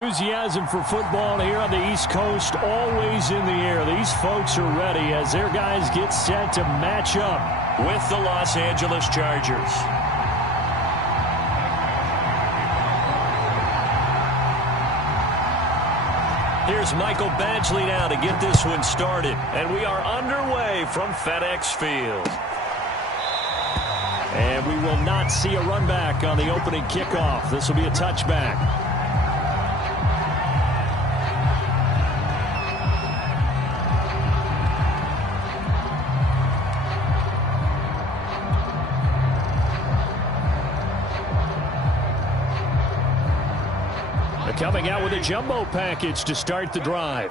Enthusiasm for football here on the East Coast, always in the air. These folks are ready as their guys get set to match up with the Los Angeles Chargers. Here's Michael Badgley now to get this one started. And we are underway from FedEx Field. And we will not see a run back on the opening kickoff. This will be a touchback. Coming out with a jumbo package to start the drive.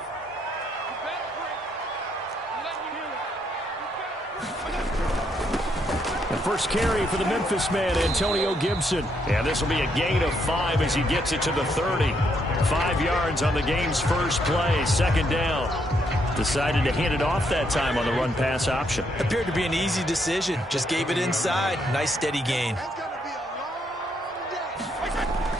The first carry for the Memphis man, Antonio Gibson. And this will be a gain of 5 as he gets it to the 30. 5 yards on the game's first play, second down. Decided to hand it off that time on the run-pass option. Appeared to be an easy decision. Just gave it inside. Nice steady gain.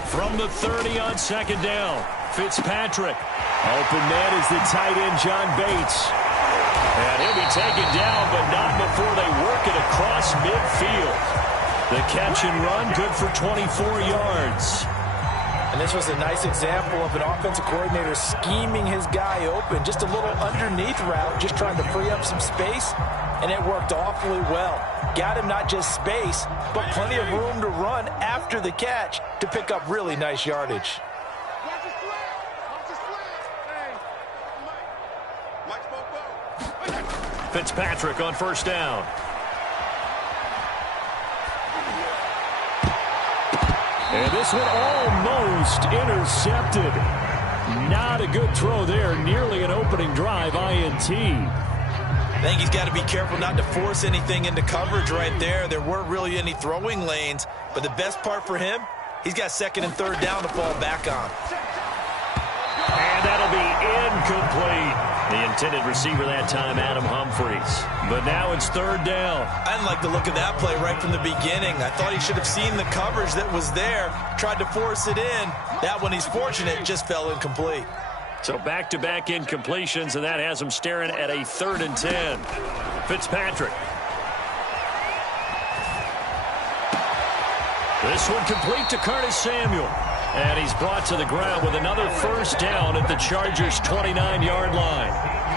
From the 30 on second down, Fitzpatrick. Open man is the tight end, John Bates. And he'll be taken down, but not before they work it across midfield. The catch and run, good for 24 yards. And this was a nice example of an offensive coordinator scheming his guy open. Just a little underneath route, just trying to free up some space, and it worked awfully well. Got him not just space, but plenty of room to run after the catch to pick up really nice yardage. Fitzpatrick on first down. And this one almost intercepted. Not a good throw there. Nearly an opening drive, INT. I think he's got to be careful not to force anything into coverage right there. There weren't really any throwing lanes, but the best part for him, he's got second and third down to fall back on. And that'll be incomplete. The intended receiver that time, Adam Humphries. But now it's third down. I didn't like the look of that play right from the beginning. I thought he should have seen the coverage that was there, tried to force it in. That one, he's fortunate, just fell incomplete. So back-to-back incompletions, and that has him staring at a 3rd and 10. Fitzpatrick. This one complete to Curtis Samuel. And he's brought to the ground with another first down at the Chargers' 29-yard line.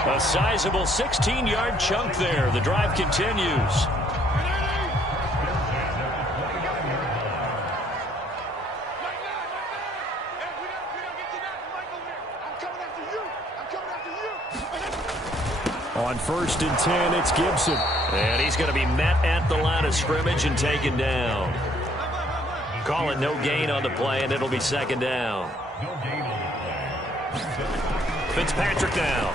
A sizable 16-yard chunk there. The drive continues. On 1st and 10, it's Gibson. And he's going to be met at the line of scrimmage and taken down. Calling no gain on the play, and it'll be second down. Fitzpatrick now.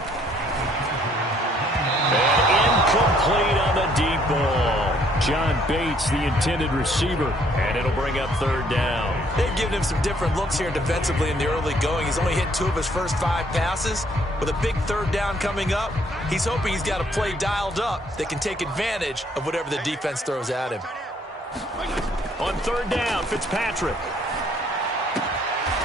And incomplete on the deep ball. John Bates, the intended receiver, and it'll bring up third down. They've given him some different looks here defensively in the early going. He's only hit 2 of his first 5 passes. With a big third down coming up, he's hoping he's got a play dialed up that can take advantage of whatever the defense throws at him. On third down, Fitzpatrick.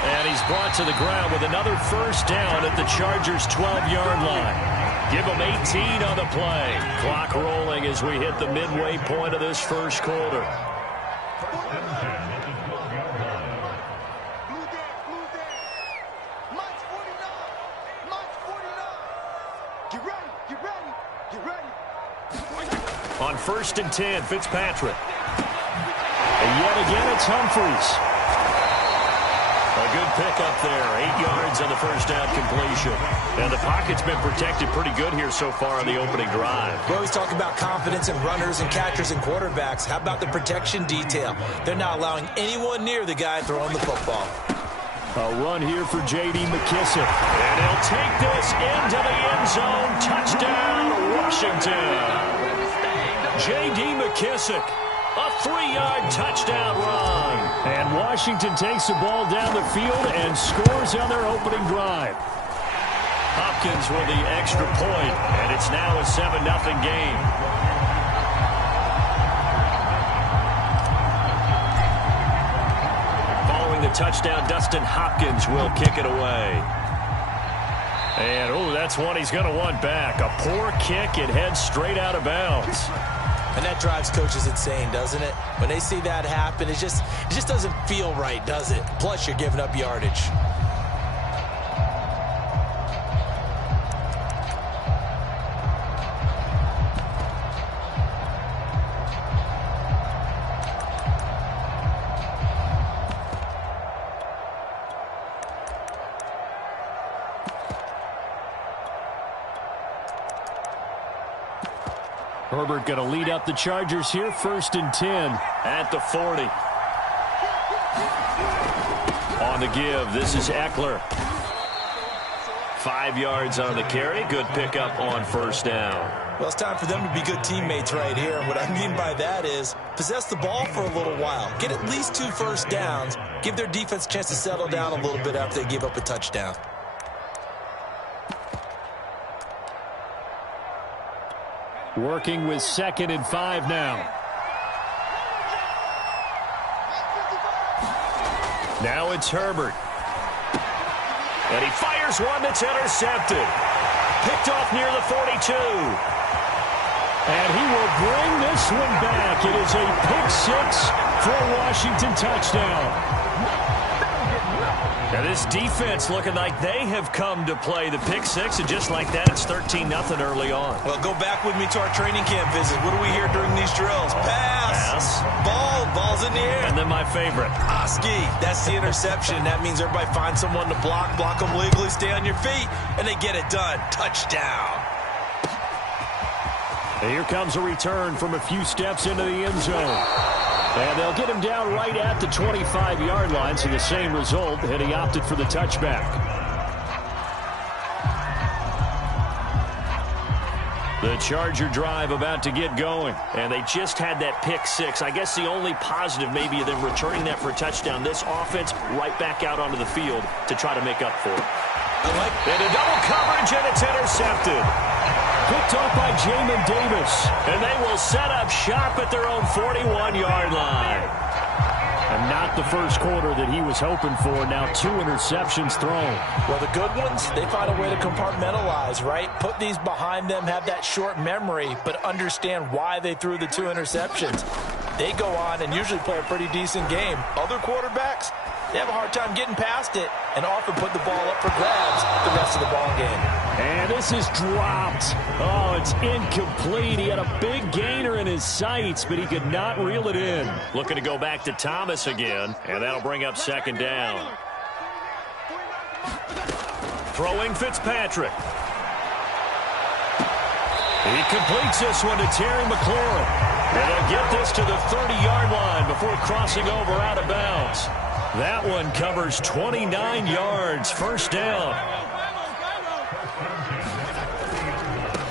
And he's brought to the ground with another first down at the Chargers' 12-yard line. Give him 18 on the play. Clock rolling as we hit the midway point of this first quarter. On 1st and 10, Fitzpatrick. And yet again, it's Humphries. A good pickup there. 8 yards on the first down completion. And the pocket's been protected pretty good here so far on the opening drive. We always talk about confidence in runners and catchers and quarterbacks. How about the protection detail? They're not allowing anyone near the guy throwing the football. A run here for J.D. McKissick. And he'll take this into the end zone. Touchdown, Washington. J.D. McKissick. A 3-yard touchdown run. And Washington takes the ball down the field and scores on their opening drive. Hopkins with the extra point, and it's now a 7-0 game. Following the touchdown. Dustin Hopkins will kick it away. And, oh, that's one he's going to want back. A poor kick. It heads straight out of bounds. And that drives coaches insane, doesn't it? When they see that happen, it just doesn't feel right, does it? Plus, you're giving up yardage. Herbert going to lead up the Chargers here, 1st and 10 at the 40. On the give, this is Eckler. 5 yards on the carry. Good pickup on 1st down. Well, it's time for them to be good teammates right here. And what I mean by that is possess the ball for a little while. Get at least 2 first downs. Give their defense a chance to settle down a little bit after they give up a touchdown. Working with 2nd and 5 now. Now it's Herbert. And he fires one that's intercepted. Picked off near the 42. And he will bring this one back. It is a pick-6 for a Washington touchdown. Now this defense looking like they have come to play the pick-6, and just like that, it's 13-0 early on. Well, go back with me to our training camp visit. What do we hear during these drills? Pass. Ball's in the air. And then my favorite. Ski. That's the interception. That means everybody finds someone to block them legally, stay on your feet, and they get it done. Touchdown. And here comes a return from a few steps into the end zone. And they'll get him down right at the 25-yard line, so the same result, and he opted for the touchback. The Charger drive about to get going, and they just had that pick-6. I guess the only positive maybe of them returning that for a touchdown. This offense right back out onto the field to try to make up for it. And a double coverage, and it's intercepted. Picked off by Jamin Davis. And they will set up shop at their own 41-yard line. And not the first quarter that he was hoping for. Now 2 interceptions thrown. Well, the good ones, they find a way to compartmentalize, right? Put these behind them, have that short memory, but understand why they threw the 2 interceptions. They go on and usually play a pretty decent game. Other quarterbacks, they have a hard time getting past it and often put the ball up for grabs the rest of the ball game. And this is dropped. Oh, it's incomplete. He had a big gainer in his sights, but he could not reel it in. Looking to go back to Thomas again, and that'll bring up 2nd down. Throwing Fitzpatrick. He completes this one to Terry McLaurin. And they'll get this to the 30-yard line before crossing over out of bounds. That one covers 29 yards. 1st down.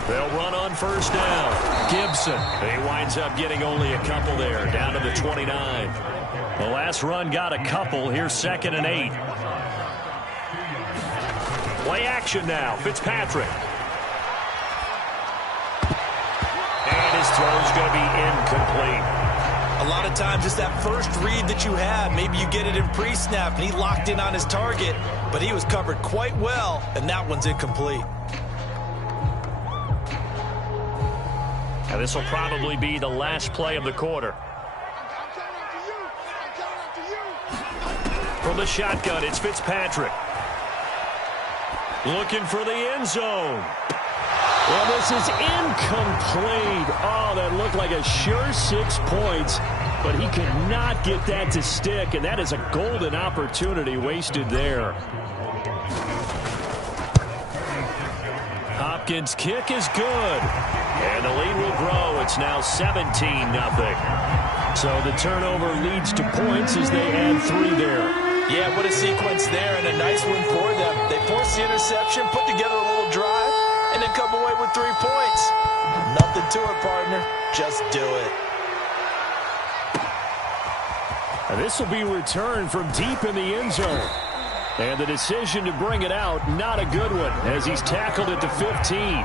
They'll run on 1st down. Gibson. He winds up getting only a couple there, down to the 29. The last run got a couple. Here's 2nd and 8. Play action now. Fitzpatrick. And his throw's going to be incomplete. A lot of times it's that first read that you have. Maybe you get it in pre-snap, and he locked in on his target, but he was covered quite well, and that one's incomplete. Now this will probably be the last play of the quarter. From the shotgun, it's Fitzpatrick. Looking for the end zone. Well, this is incomplete. Oh, that looked like a sure 6 points, but he could not get that to stick, and that is a golden opportunity wasted there. Hopkins' kick is good, and the lead will grow. It's now 17-0. So the turnover leads to points as they add 3 there. Yeah, what a sequence there, and a nice win for them. They forced the interception, put together a little drive, and then come away with 3 points. Nothing to it, partner. Just do it. And this will be returned from deep in the end zone. And the decision to bring it out, not a good one, as he's tackled at the 15.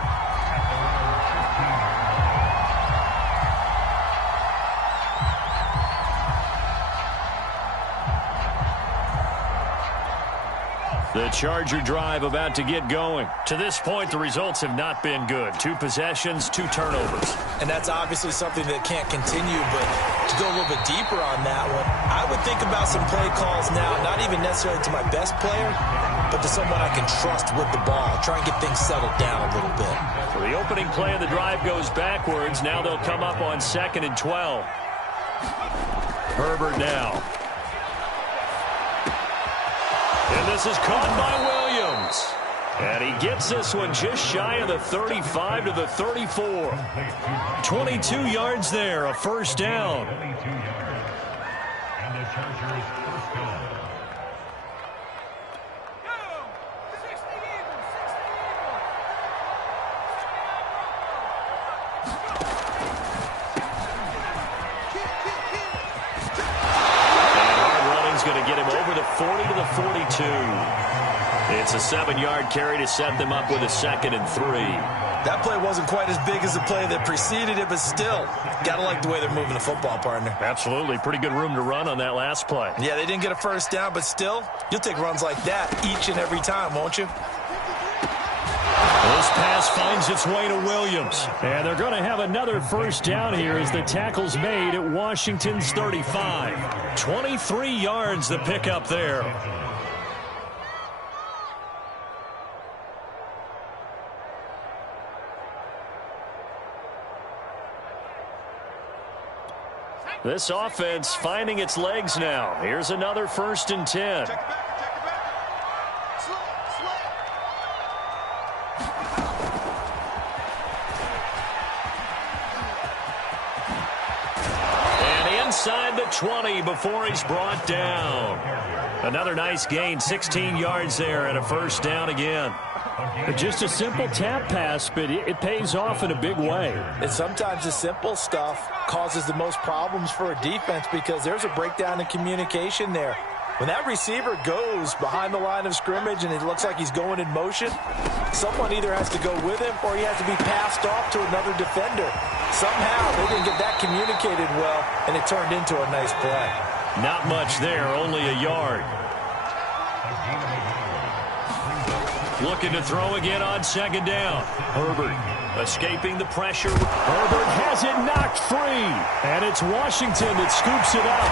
The Charger drive about to get going. To this point, the results have not been good. 2 possessions, 2 turnovers. And that's obviously something that can't continue, but to go a little bit deeper on that one, I would think about some play calls now, not even necessarily to my best player, but to someone I can trust with the ball. Try and get things settled down a little bit. So the opening play of the drive goes backwards. Now they'll come up on 2nd and 12. Herbert now. And this is caught by Williams. And he gets this one just shy of the 35 to the 34. 22 yards there, a first down. And the Chargers first down. Going to get him over the 40 to the 42. It's a 7-yard carry to set them up with a 2nd and 3. That play wasn't quite as big as the play that preceded it, but still, got to like the way they're moving the football, partner. Absolutely. Pretty good room to run on that last play. Yeah, they didn't get a first down, but still, you'll take runs like that each and every time, won't you? This pass finds its way to Williams. And they're going to have another first down here as the tackle's made at Washington's 35. 23 yards the pickup there. This offense finding its legs now. Here's another 1st and 10. Inside the 20 before he's brought down. Another nice gain, 16 yards there and a first down again. Just a simple tap pass, but it pays off in a big way. And sometimes the simple stuff causes the most problems for a defense because there's a breakdown in communication there. When that receiver goes behind the line of scrimmage and it looks like he's going in motion, someone either has to go with him or he has to be passed off to another defender. Somehow they didn't get that communicated well, and it turned into a nice play. Not much there, only a yard. Looking to throw again on 2nd down. Herbert escaping the pressure. Herbert has it knocked free, and it's Washington that scoops it up.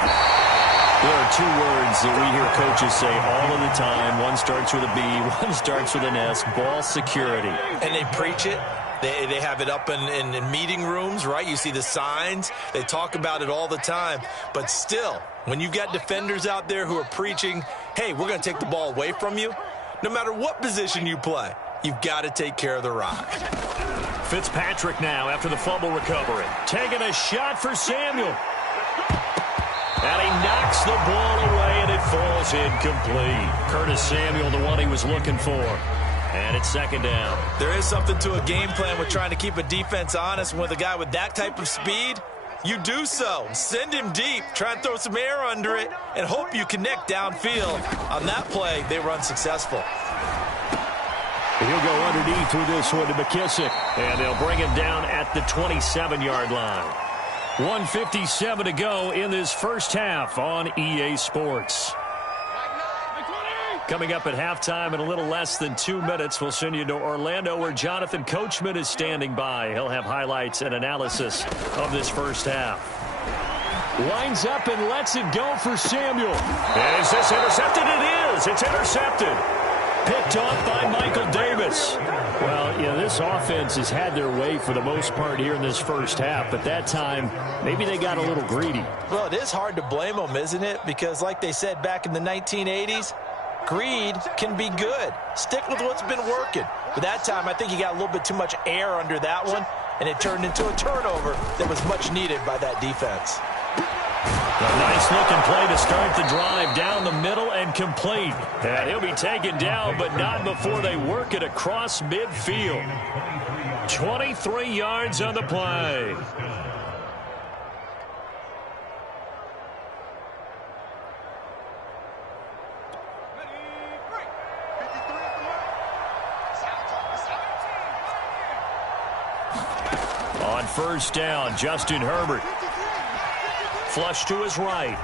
There are 2 words that we hear coaches say all of the time. One starts with a B, one starts with an S, ball security. And they preach it. They have it up in meeting rooms, right? You see the signs. They talk about it all the time. But still, when you've got defenders out there who are preaching, hey, we're going to take the ball away from you, no matter what position you play, you've got to take care of the rock. Fitzpatrick now after the fumble recovery. Taking a shot for Samuel. And he knocks the ball away, and it falls incomplete. Curtis Samuel, the one he was looking for. And it's 2nd down. There is something to a game plan with trying to keep a defense honest. With a guy with that type of speed, you do so. Send him deep. Try and throw some air under it and hope you connect downfield. On that play, they run successful. He'll go underneath with this one to McKissick. And they'll bring him down at the 27-yard line. 1:57 to go in this first half on EA Sports. Coming up at halftime in a little less than 2 minutes, we'll send you to Orlando where Jonathan Coachman is standing by. He'll have highlights and analysis of this first half. Lines up and lets it go for Samuel. Is this intercepted? It is. It's intercepted. Picked off by Michael Davis. Well, you know, this offense has had their way for the most part here in this first half, but that time, maybe they got a little greedy. Well, it is hard to blame them, isn't it? Because like they said back in the 1980s, greed can be good. Stick with what's been working. But that time, I think he got a little bit too much air under that one, and it turned into a turnover that was much needed by that defense. A nice-looking play to start the drive down the middle and complete. And he'll be taken down, but not before they work it across midfield. 23 yards on the play. On first down, Justin Herbert. Flush to his right.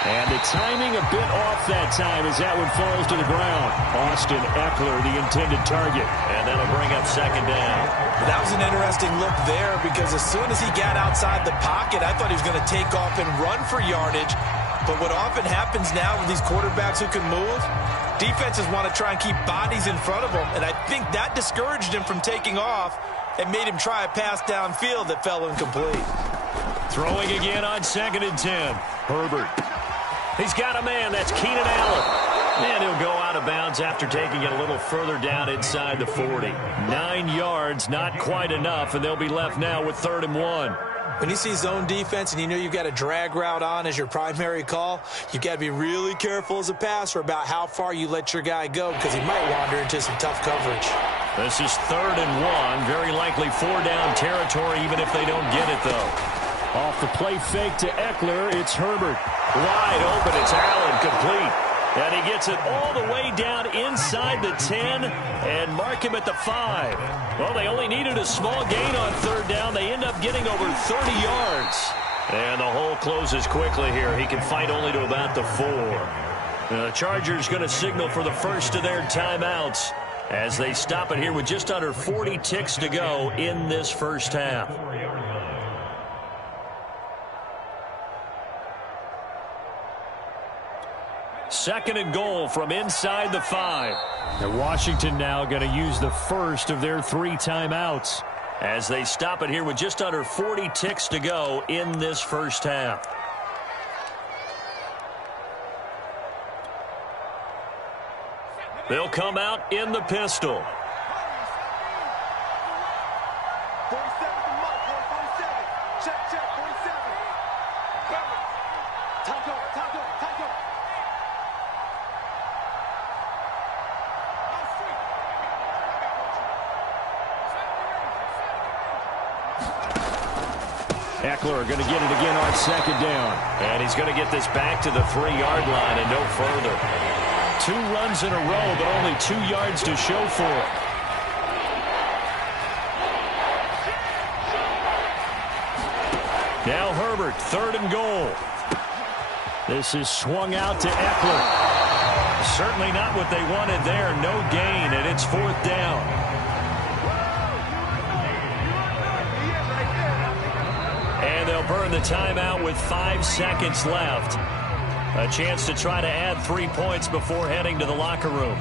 And the timing a bit off that time as that one falls to the ground. Austin Eckler, the intended target. And that'll bring up second down. That was an interesting look there because as soon as he got outside the pocket, I thought he was going to take off and run for yardage. But what often happens now with these quarterbacks who can move, defenses want to try and keep bodies in front of them. And I think that discouraged him from taking off and made him try a pass downfield that fell incomplete. Throwing again on 2nd and 10. Herbert. He's got a man. That's Keenan Allen. And he'll go out of bounds after taking it a little further down inside the 40. 9 yards, not quite enough, and they'll be left now with 3rd and 1. When you see zone defense and you know you've got a drag route on as your primary call, you've got to be really careful as a passer about how far you let your guy go because he might wander into some tough coverage. This is 3rd and 1. Very likely 4-down territory even if they don't get it, though. Off the play fake to Eckler, it's Herbert. Wide open, it's Allen, complete. And he gets it all the way down inside the 10 and mark him at the 5. Well, they only needed a small gain on 3rd down. They end up getting over 30 yards. And the hole closes quickly here. He can fight only to about the 4. The Chargers going to signal for the first of their timeouts as they stop it here with just under 40 ticks to go in this first half. Second and goal from inside the 5. And Washington now going to use the first of their 3 timeouts as they stop it here with just under 40 ticks to go in this first half. They'll come out in the pistol. Eckler going to get it again on 2nd down. And he's going to get this back to the 3-yard line and no further. 2 runs in a row, but only 2 yards to show for it. Now Herbert, 3rd and goal. This is swung out to Eckler. Certainly not what they wanted there. No gain, and it's 4th down. And they'll burn the timeout with 5 seconds left. A chance to try to add 3 points before heading to the locker room.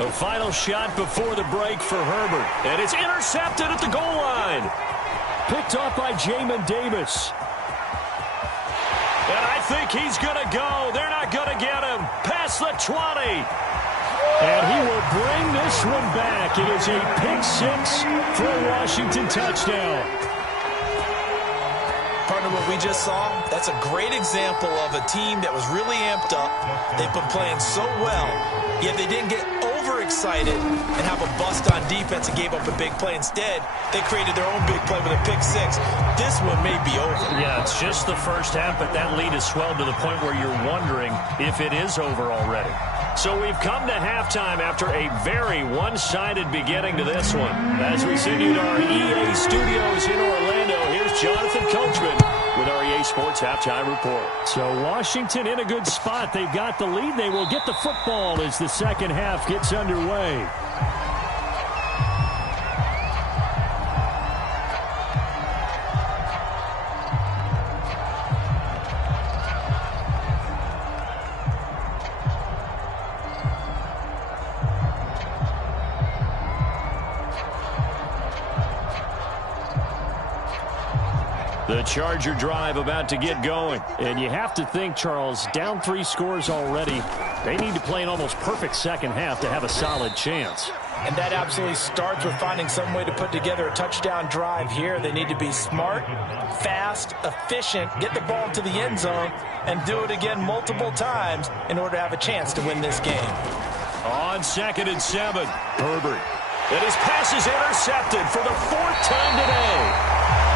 The final shot before the break for Herbert. And it's intercepted at the goal line. Picked off by Jamin Davis. And I think he's going to go. They're not going to get him. Past the 20. And he will bring this one back. It is a pick 6 for a Washington touchdown. Partner, what we just saw, that's a great example of a team that was really amped up. They've been playing so well, yet they didn't get overexcited and have a bust on defense and gave up a big play. Instead, they created their own big play with a pick 6. This one may be over. Yeah, it's just the first half, but that lead has swelled to the point where you're wondering if it is over already. So we've come to halftime after a very one-sided beginning to this one. As we send you to our EA studios in Orlando, here's Jonathan Coachman with our EA Sports Halftime Report. So Washington in a good spot. They've got the lead. They will get the football as the second half gets underway. The Charger drive about to get going. And you have to think, Charles, down 3 scores already. They need to play an almost perfect second half to have a solid chance. And that absolutely starts with finding some way to put together a touchdown drive here. They need to be smart, fast, efficient, get the ball to the end zone, and do it again multiple times in order to have a chance to win this game. On 2nd and 7, Herbert. And his pass is intercepted for the 4th time today.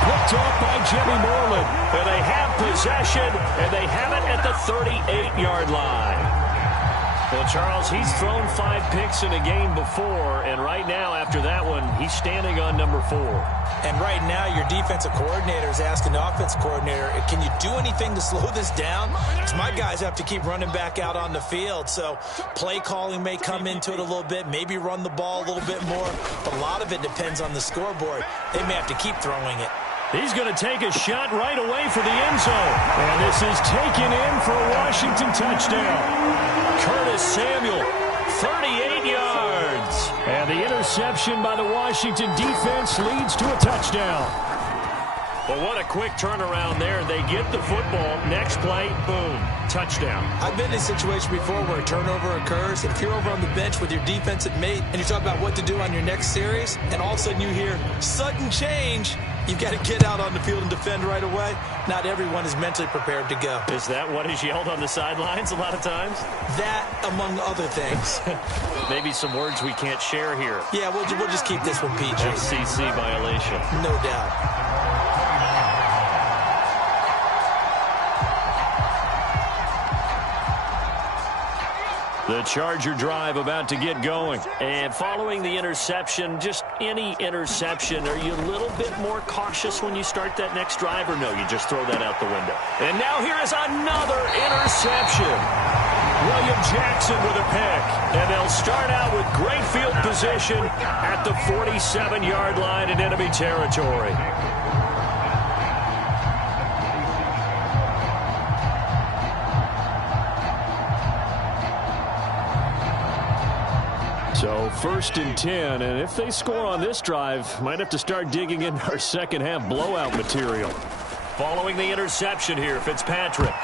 Picked off by Jimmy Moreland. And they have possession, and they have it at the 38-yard line. Well, Charles, he's thrown 5 picks in a game before, and right now, after that one, he's standing on number 4. And right now, your defensive coordinator is asking the offensive coordinator, can you do anything to slow this down? Because my guys have to keep running back out on the field, so play calling may come into it a little bit, maybe run the ball a little bit more, but a lot of it depends on the scoreboard. They may have to keep throwing it. He's going to take a shot right away for the end zone. And this is taken in for a Washington touchdown. Curtis Samuel, 38 yards. And the interception by the Washington defense leads to a touchdown. Well, what a quick turnaround there. They get the football. Next play, boom, touchdown. I've been in a situation before where a turnover occurs. If you're over on the bench with your defensive mate and you talk about what to do on your next series, and all of a sudden you hear sudden change, you've got to get out on the field and defend right away. Not everyone is mentally prepared to go. Is that what is yelled on the sidelines a lot of times? That, among other things. Maybe some words we can't share here. Yeah, we'll just keep this one PG. FCC violation. No doubt. The Charger drive about to get going. And following the interception, just any interception, are you a little bit more cautious when you start that next drive, or no, you just throw that out the window? And now here is another interception. William Jackson with a pick. And they'll start out with great field position at the 47-yard line in enemy territory. So 1st and 10, and if they score on this drive, might have to start digging into our second half blowout material. Following the interception here, Fitzpatrick.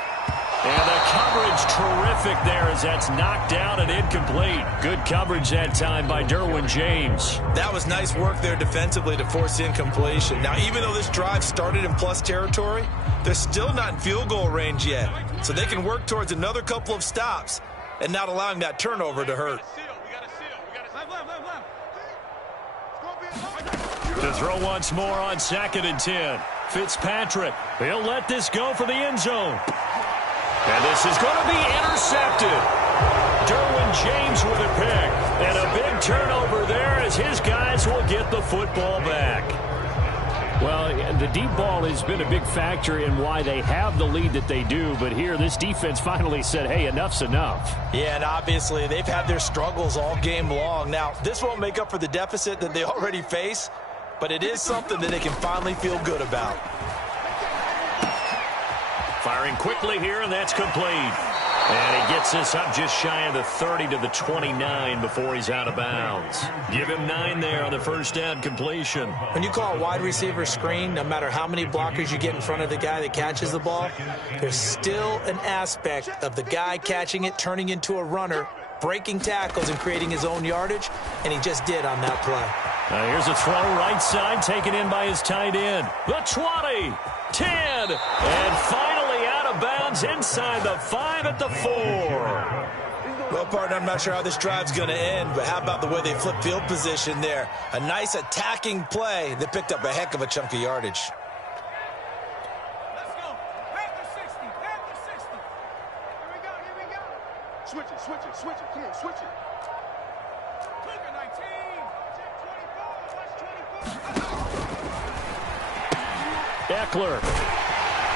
And the coverage terrific there as that's knocked down and incomplete. Good coverage that time by Derwin James. That was nice work there defensively to force incompletion. Now, even though this drive started in plus territory, they're still not in field goal range yet. So they can work towards another couple of stops and not allowing that turnover to hurt. To throw once more on 2nd and 10. Fitzpatrick, he'll let this go for the end zone. And this is going to be intercepted. Derwin James with a pick. And a big turnover there as his guys will get the football back. Well, the deep ball has been a big factor in why they have the lead that they do. But here, this defense finally said, hey, enough's enough. Yeah, and obviously they've had their struggles all game long. Now, this won't make up for the deficit that they already face, but it is something that they can finally feel good about. Firing quickly here, and that's complete. And he gets this up just shy of the 30 to the 29 before he's out of bounds. Give him 9 there on the first down completion. When you call a wide receiver screen, no matter how many blockers you get in front of the guy that catches the ball, there's still an aspect of the guy catching it, turning into a runner, breaking tackles and creating his own yardage, and he just did on that play. Here's a throw right side taken in by his tight end. The 20, 10, and finally out of bounds inside the 5 at the 4. Well, partner, I'm not sure how this drive's going to end, but how about the way they flip field position there? A nice attacking play that picked up a heck of a chunk of yardage. Let's go. Back to 60. Back to 60. Here we go. Here we go. Switch it. Switch it. Switch it. Come on, switch it. Cougar 19. Check 24. Watch 24. Eckler.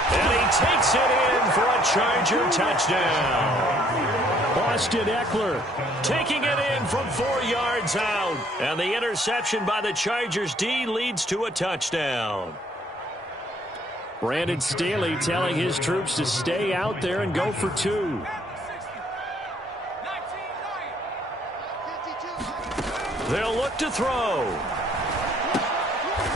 And he takes it in for a Charger touchdown. Austin Eckler taking it in from 4 yards out. And the interception by the Chargers D leads to a touchdown. Brandon Staley telling his troops to stay out there and go for 2. They'll look to throw.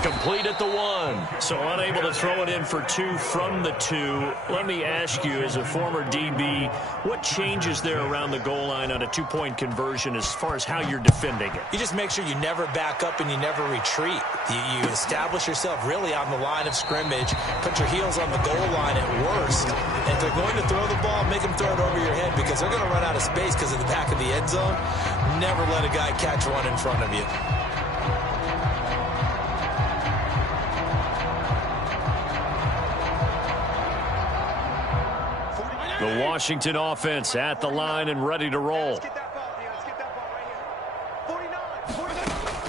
Complete at the 1. So unable to throw it in for 2 from the 2. Let me ask you, as a former DB, what changes there around the goal line on a 2-point conversion as far as how you're defending it? You just make sure you never back up and you never retreat. You establish yourself really on the line of scrimmage, put your heels on the goal line at worst. And if they're going to throw the ball, make them throw it over your head because they're going to run out of space because of the back of the end zone. Never let a guy catch one in front of you. The Washington offense at the line and ready to roll.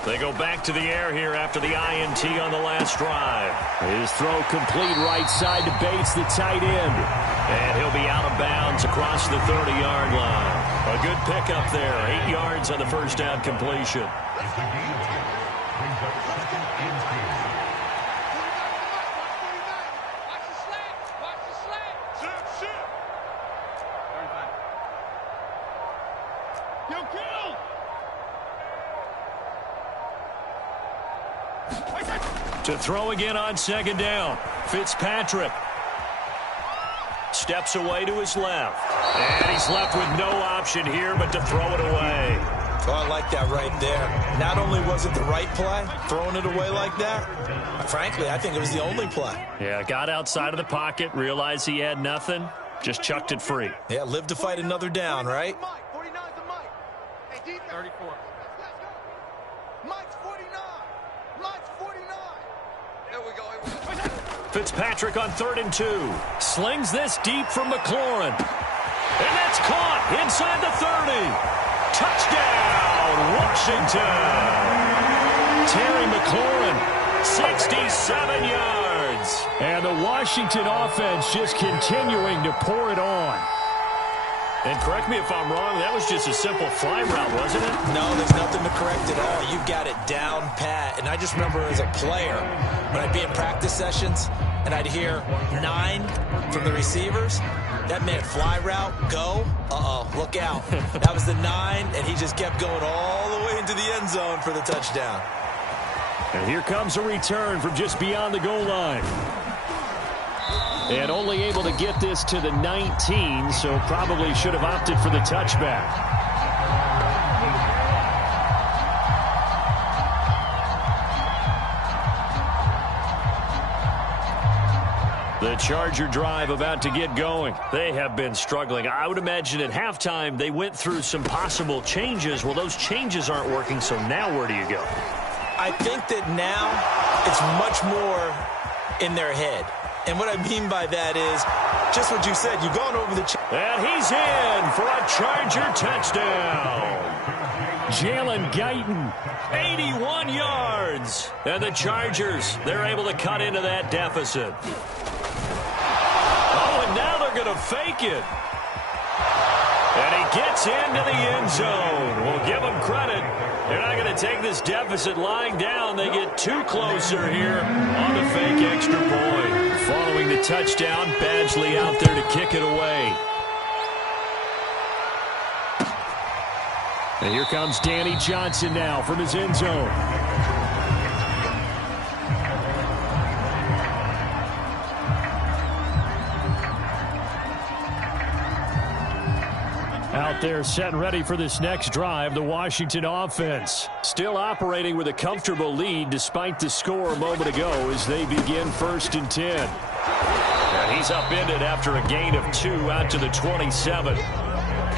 They go back to the air here after the INT on the last drive. His throw complete right side to Bates, the tight end. And he'll be out of bounds across the 30-yard line. A good pickup there. 8 yards on the first down completion. To throw again on second down. Fitzpatrick steps away to his left. And he's left with no option here but to throw it away. Oh, I like that right there. Not only was it the right play, throwing it away like that, frankly, I think it was the only play. Yeah, got outside of the pocket, realized he had nothing, just chucked it free. Yeah, live to fight another down, right? 34. Mike's 49. Mike's 49. Here we go. Fitzpatrick on 3rd and 2. Slings this deep from McLaurin. And that's caught inside the 30. Touchdown, Washington. Terry McLaurin, 67 yards. And the Washington offense just continuing to pour it on. And correct me if I'm wrong, that was just a simple fly route, wasn't it? No, there's nothing to correct at all. You've got it down pat. And I just remember as a player, when I'd be in practice sessions and I'd hear 9 from the receivers, that meant fly route, go, look out. That was the 9, and he just kept going all the way into the end zone for the touchdown. And here comes a return from just beyond the goal line. And only able to get this to the 19, so probably should have opted for the touchback. The Charger drive about to get going. They have been struggling. I would imagine at halftime they went through some possible changes. Well, those changes aren't working, so now where do you go? I think that now it's much more in their head. And what I mean by that is just what you said. You've gone over the... And he's in for a Charger touchdown. Jalen Guyton, 81 yards. And the Chargers, they're able to cut into that deficit. Oh, and now they're going to fake it. And he gets into the end zone. We'll give him credit. They're not going to take this deficit lying down. They get 2 closer here on the fake extra point. Following the touchdown, Badgley out there to kick it away. And here comes Danny Johnson now from his end zone. Out there set and ready for this next drive, the Washington offense. Still operating with a comfortable lead despite the score a moment ago as they begin 1st and 10. And he's upended after a gain of 2 out to the 27.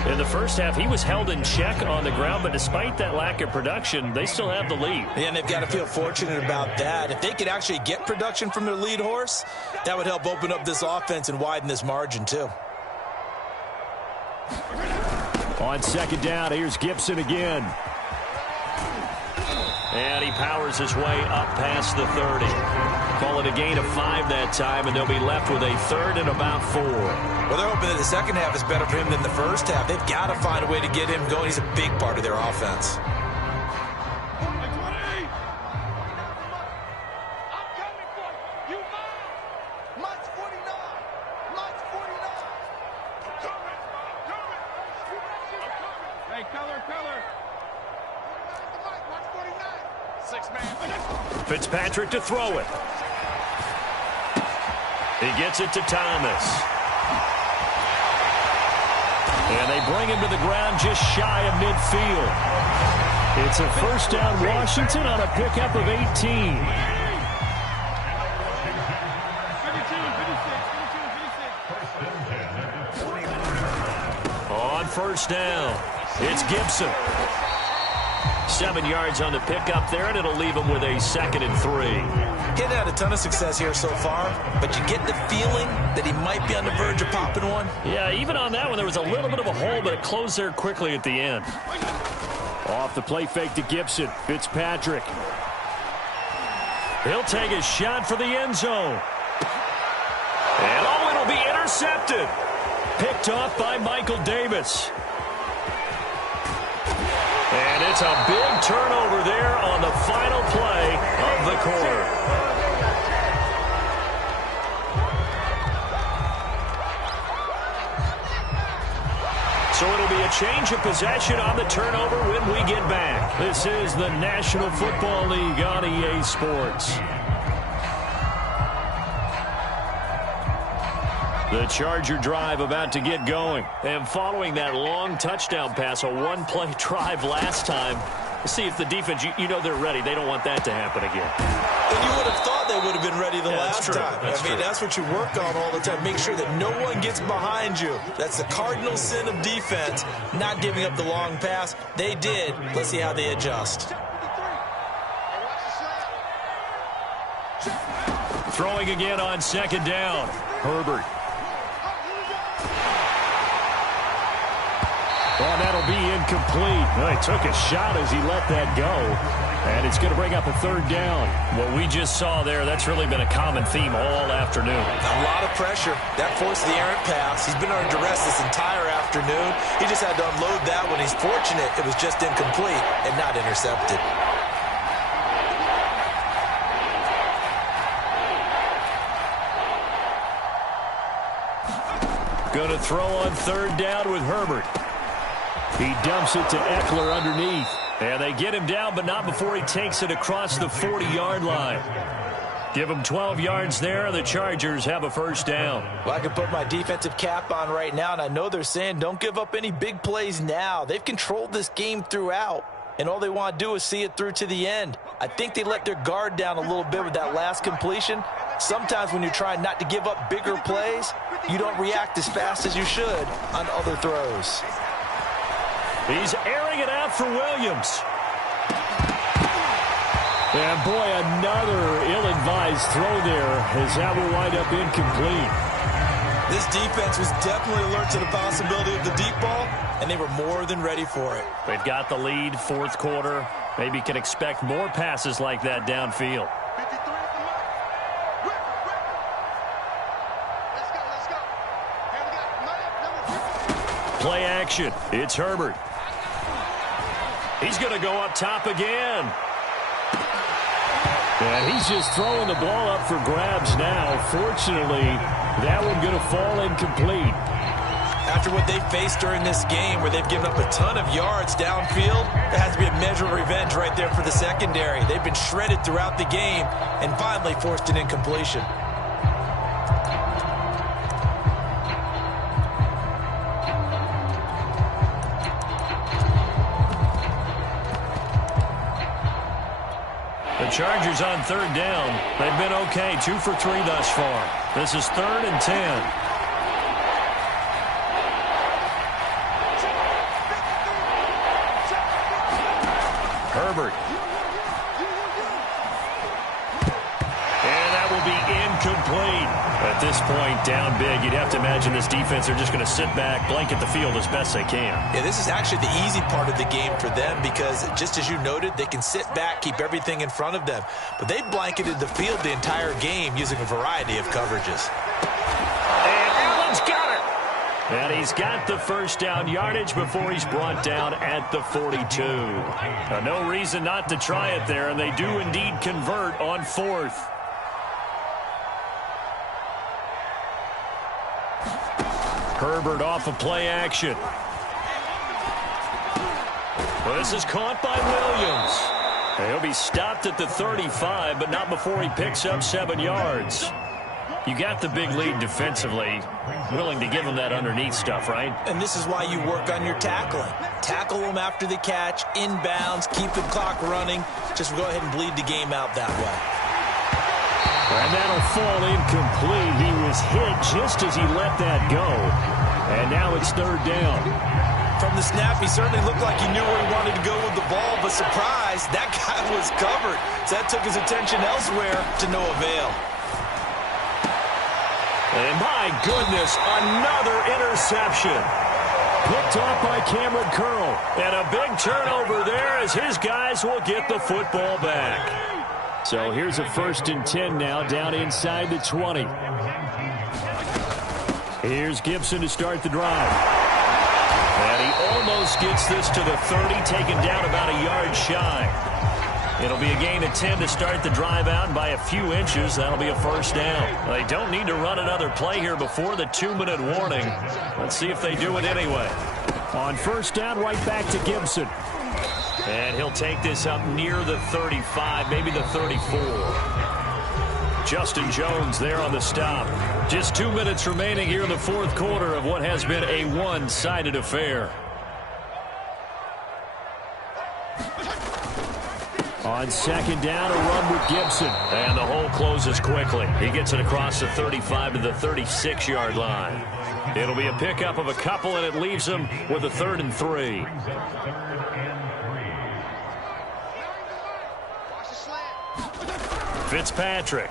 In the first half, he was held in check on the ground, but despite that lack of production, they still have the lead. And they've got to feel fortunate about that. If they could actually get production from their lead horse, that would help open up this offense and widen this margin too. On 2nd down, here's Gibson again. And he powers his way up past the 30. Call it a gain of 5 that time, and they'll be left with a 3rd and about 4. Well, they're hoping that the second half is better for him than the first half. They've got to find a way to get him going. He's a big part of their offense. Fitzpatrick to throw it. He gets it to Thomas. And they bring him to the ground just shy of midfield. It's a first down Washington on a pickup of 18. On first down, it's Gibson. 7 yards on the pickup there, and it'll leave him with a 2nd and 3. He hadn't had a ton of success here so far, but you get the feeling that he might be on the verge of popping one. Yeah, even on that one, there was a little bit of a hole, but it closed there quickly at the end. Off the play fake to Gibson. Fitzpatrick. He'll take a shot for the end zone. And oh, it'll be intercepted. Picked off by Michael Davis. And it's a big turnover there on the final play of the quarter. So it'll be a change of possession on the turnover when we get back. This is the National Football League on EA Sports. The Charger drive about to get going. And following that long touchdown pass, a one-play drive last time, see if the defense, you know they're ready. They don't want that to happen again. And you would have thought they would have been ready the last time. I mean, that's what you work on all the time. Make sure that no one gets behind you. That's the cardinal sin of defense, not giving up the long pass. They did. Let's see how they adjust. Throwing again on 2nd down. Herbert. Well, that'll be incomplete. Well, he took a shot as he let that go. And it's going to bring up a 3rd down. What we just saw there, that's really been a common theme all afternoon. A lot of pressure. That forced the errant pass. He's been under duress this entire afternoon. He just had to unload that one. He's fortunate it was just incomplete and not intercepted. Going to throw on 3rd down with Herbert. He dumps it to Eckler underneath. And they get him down, but not before he takes it across the 40-yard line. Give him 12 yards there. The Chargers have a 1st down. Well, I can put my defensive cap on right now, and I know they're saying don't give up any big plays now. They've controlled this game throughout, and all they want to do is see it through to the end. I think they let their guard down a little bit with that last completion. Sometimes when you're trying not to give up bigger plays, you don't react as fast as you should on other throws. He's airing it out for Williams. And boy, another ill-advised throw there as that will wind up incomplete. This defense was definitely alert to the possibility of the deep ball, and they were more than ready for it. They've got the lead, 4th quarter. Maybe can expect more passes like that downfield. Play action. It's Herbert. He's going to go up top again. And he's just throwing the ball up for grabs now. Fortunately, that one going to fall incomplete. After what they faced during this game where they've given up a ton of yards downfield, there has to be a measure of revenge right there for the secondary. They've been shredded throughout the game and finally forced an incompletion. Chargers on 3rd down. They've been okay, 2 for 3 thus far. This is 3rd and 10. Herbert. And that will be incomplete. At this point, down big, you'd have to imagine this defense are just going to sit back, blanket the field as best they can. Yeah, this is actually the easy part of the game for them because, just as you noted, they can sit back, keep everything in front of them. But they blanketed the field the entire game using a variety of coverages. And Allen's got it. And he's got the 1st down yardage before he's brought down at the 42. No reason not to try it there, and they do indeed convert on 4th. Herbert off of play action. Well, this is caught by Williams. He'll be stopped at the 35, but not before he picks up 7 yards. You got the big lead defensively, willing to give him that underneath stuff, right? And this is why you work on your tackling. Tackle them after the catch, inbounds, keep the clock running. Just go ahead and bleed the game out that way. And that'll fall incomplete. He was hit just as he let that go. And now it's 3rd down. From the snap, he certainly looked like he knew where he wanted to go with the ball, but surprise, that guy was covered. So that took his attention elsewhere to no avail. And my goodness, another interception. Picked off by Cameron Curl. And a big turnover there as his guys will get the football back. So here's a 1st and 10 now, down inside the 20. Here's Gibson to start the drive. And he almost gets this to the 30, taken down about a yard shy. It'll be a gain of 10 to start the drive out, and by a few inches, that'll be a 1st down. They don't need to run another play here before the 2-minute warning. Let's see if they do it anyway. On 1st down, right back to Gibson. And he'll take this up near the 35, maybe the 34. Justin Jones there on the stop. Just 2 minutes remaining here in the 4th quarter of what has been a one-sided affair. On 2nd down, a run with Gibson. And the hole closes quickly. He gets it across the 35 to the 36-yard line. It'll be a pickup of a couple, and it leaves him with a 3rd and 3. Fitzpatrick.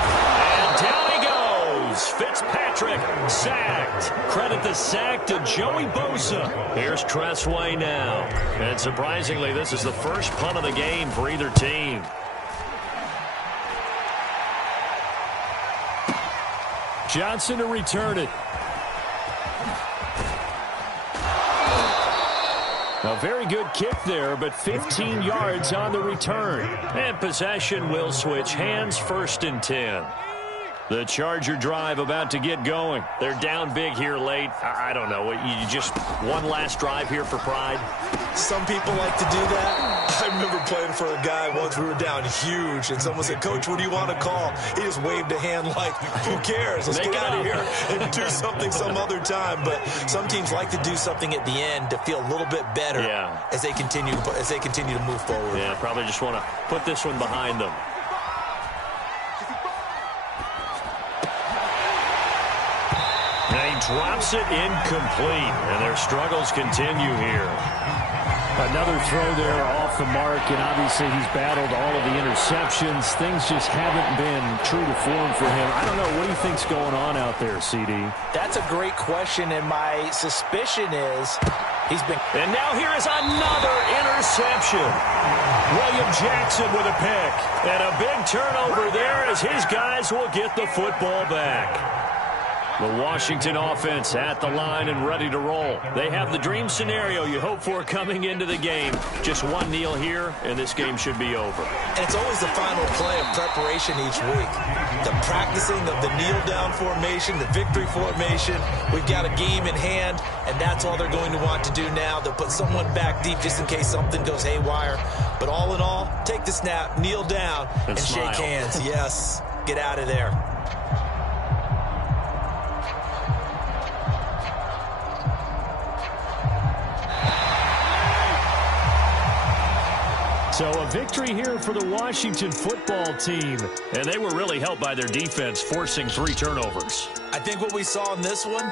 And down he goes. Fitzpatrick sacked. Credit the sack to Joey Bosa. Here's Tressway now. And surprisingly, this is the first punt of the game for either team. Johnson to return it. A very good kick there, but 15 yards on the return. And possession will switch hands, 1st and 10. The Charger drive about to get going. They're down big here late. I don't know. You just one last drive here for pride? Some people like to do that. I remember playing for a guy once. We were down huge, and someone said, "Coach, what do you want to call?" He just waved a hand like, who cares? Let's get out of here and do something some other time. But some teams like to do something at the end to feel a little bit better as they continue to move forward. Yeah, probably just want to put this one behind them. And he drops it incomplete, and their struggles continue here. Another throw there off the mark, and obviously he's battled all of the interceptions. Things just haven't been true to form for him. I don't know. What do you think's going on out there, CD? That's a great question, and my suspicion is he's been... And now here is another interception. William Jackson with a pick. And a big turnover there as his guys will get the football back. The Washington offense at the line and ready to roll. They have the dream scenario you hope for coming into the game. Just one kneel here, and this game should be over. And it's always the final play of preparation each week. The practicing of the kneel-down formation, the victory formation. We've got a game in hand, and that's all they're going to want to do now. They'll put someone back deep just in case something goes haywire. But all in all, take the snap, kneel down, and shake hands. Yes, get out of there. So a victory here for the Washington football team. And they were really helped by their defense, forcing 3 turnovers. I think what we saw in this one